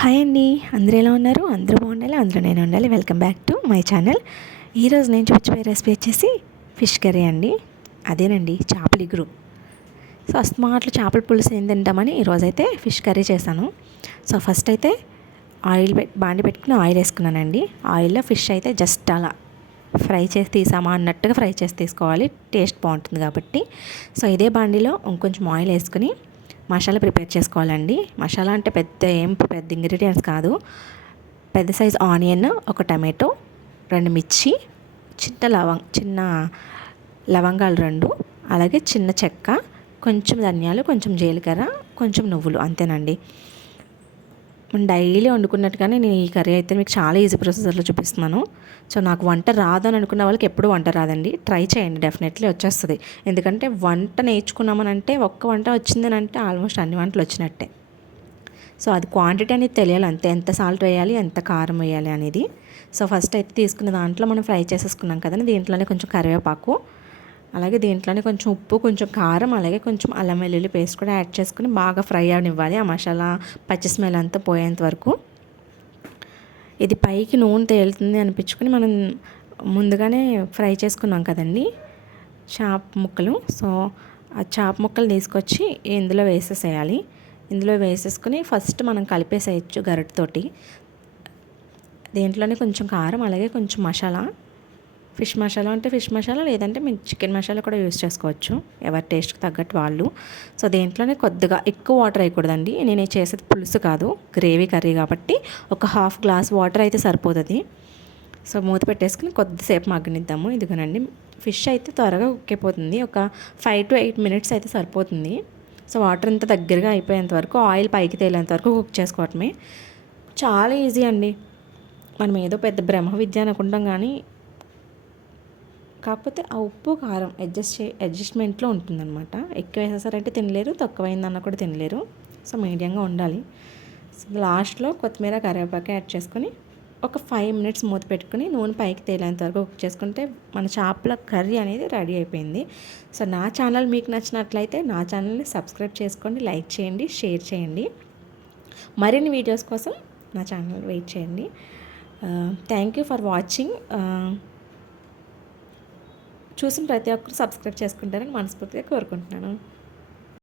Hi అండి, అందరూ ఎలా ఉన్నారు? అందరూ బాగుండాలి, అందరూ నేను ఉండాలి. Welcome back to my channel. ఈరోజు నేను చూపించే రెసిపీ వచ్చేసి ఫిష్ కర్రీ అండి. అదేనండి, చేపల ఇగురు. సో అస్తమాట్లు చేపల పులుసు ఏం తింటామని ఈరోజైతే ఫిష్ కర్రీ చేశాను. సో ఫస్ట్ అయితే బాండి పెట్టుకుని ఆయిల్ వేసుకున్నానండి. ఆయిల్లో ఫిష్ అయితే జస్ట్ అలా ఫ్రై చేసి తీసామా అన్నట్టుగా ఫ్రై చేసి తీసుకోవాలి, టేస్ట్ బాగుంటుంది కాబట్టి. సో ఇదే బాండిలో ఇంకొంచెం ఆయిల్ వేసుకుని మసాలా ప్రిపేర్ చేసుకోవాలండి. మసాలా అంటే పెద్ద ఇంగ్రీడియంట్స్ కాదు. పెద్ద సైజ్ ఆనియన్, ఒక టమాటో, 2 మిర్చి, చిన్న లవంగాలు 2, అలాగే చిన్న చెక్క, కొంచెం ధనియాలు, కొంచెం జీలకర్ర, కొంచెం నువ్వులు, అంతేనండి. డైలీ వండుకున్నట్టుగానే నేను ఈ కర్రీ అయితే మీకు చాలా ఈజీ ప్రొసెసర్లో చూపిస్తున్నాను. సో నాకు వంట రాదు అని అనుకున్న వాళ్ళకి ఎప్పుడు వంట రాదండి, ట్రై చేయండి, డెఫినెట్లీ వచ్చేస్తుంది. ఎందుకంటే వంట నేర్చుకున్నామని అంటే ఒక్క వంట వచ్చిందని అంటే ఆల్మోస్ట్ అన్ని వంటలు వచ్చినట్టే. సో అది క్వాంటిటీ అనేది తెలియాలి అంతే, ఎంత సాల్ట్ వేయాలి, ఎంత కారం వేయాలి అనేది. సో ఫస్ట్ అయితే తీసుకున్న దాంట్లో మనం ఫ్రై చేసేసుకున్నాం కదండి, దీంట్లోనే కొంచెం కరివేపాకు, అలాగే దీంట్లోనే కొంచెం ఉప్పు, కొంచెం కారం, అలాగే కొంచెం అల్లం వెల్లుల్లి పేస్ట్ కూడా యాడ్ చేసుకుని బాగా ఫ్రై అవనివ్వాలి. ఆ మసాలా పచ్చి స్మెల్ అంతా పోయేంత వరకు. ఇది పైకి నూనె తేలుతుంది అనిపించుకొని మనం ముందుగానే ఫ్రై చేసుకున్నాం కదండి చేప ముక్కలు. సో ఆ చేప ముక్కలు తీసుకొచ్చి ఇందులో వేసేసేయాలి. ఇందులో వేసేసుకుని ఫస్ట్ మనం కలిపేసేయచ్చు గరిటెతోటి. దీంట్లోనే కొంచెం కారం, అలాగే కొంచెం మసాలా, ఫిష్ మసాలా అంటే ఫిష్ మసాలా, లేదంటే మీరు చికెన్ మసాలా కూడా యూస్ చేసుకోవచ్చు, ఎవరి టేస్ట్కి తగ్గట్టు వాళ్ళు. సో దేంట్లోనే కొద్దిగా ఎక్కువ వాటర్ వేయకూడదండి. నేను చేసేది పులుసు కాదు, గ్రేవీ కర్రీ కాబట్టి ఒక 1/2 గ్లాస్ వాటర్ అయితే సరిపోతుంది. సో మూత పెట్టేసుకుని కొద్దిసేపు మగ్గనిద్దాము. ఇదిగోనండి, ఫిష్ అయితే త్వరగా కుక్ అయిపోతుంది, ఒక 5 to 8 minutes అయితే సరిపోతుంది. సో వాటర్ అంతా దగ్గరగా అయిపోయేంత వరకు, ఆయిల్ పైకి తేలేంత వరకు కుక్ చేసుకోవటమే. చాలా ఈజీ అండి. మనం ఏదో పెద్ద బ్రహ్మ విద్య అనుకుంటాం, కానీ కాకపోతే ఆ ఉప్పు కారం అడ్జస్ట్మెంట్లో ఉంటుందన్నమాట. ఎక్కువ వేసేసారంటే తినలేరు, తక్కువైందన్న కూడా తినలేరు. సో మీడియంగా ఉండాలి. సో లాస్ట్లో కొత్తిమీర, కరివేపాకు యాడ్ చేసుకొని ఒక 5 minutes మూత పెట్టుకుని నూనె పైకి తేలేంత వరకు కుక్ చేసుకుంటే మన చేపల కర్రీ అనేది రెడీ అయిపోయింది. సో నా ఛానల్ మీకు నచ్చినట్లయితే నా ఛానల్ని సబ్స్క్రైబ్ చేసుకోండి, లైక్ చేయండి, షేర్ చేయండి. మరిన్ని వీడియోస్ కోసం నా ఛానల్ వెయిట్ చేయండి. Thank you for watching. చూసిన ప్రతి ఒక్కరు సబ్స్క్రైబ్ చేసుకుంటారని మనస్ఫూర్తిగా కోరుకుంటున్నాను.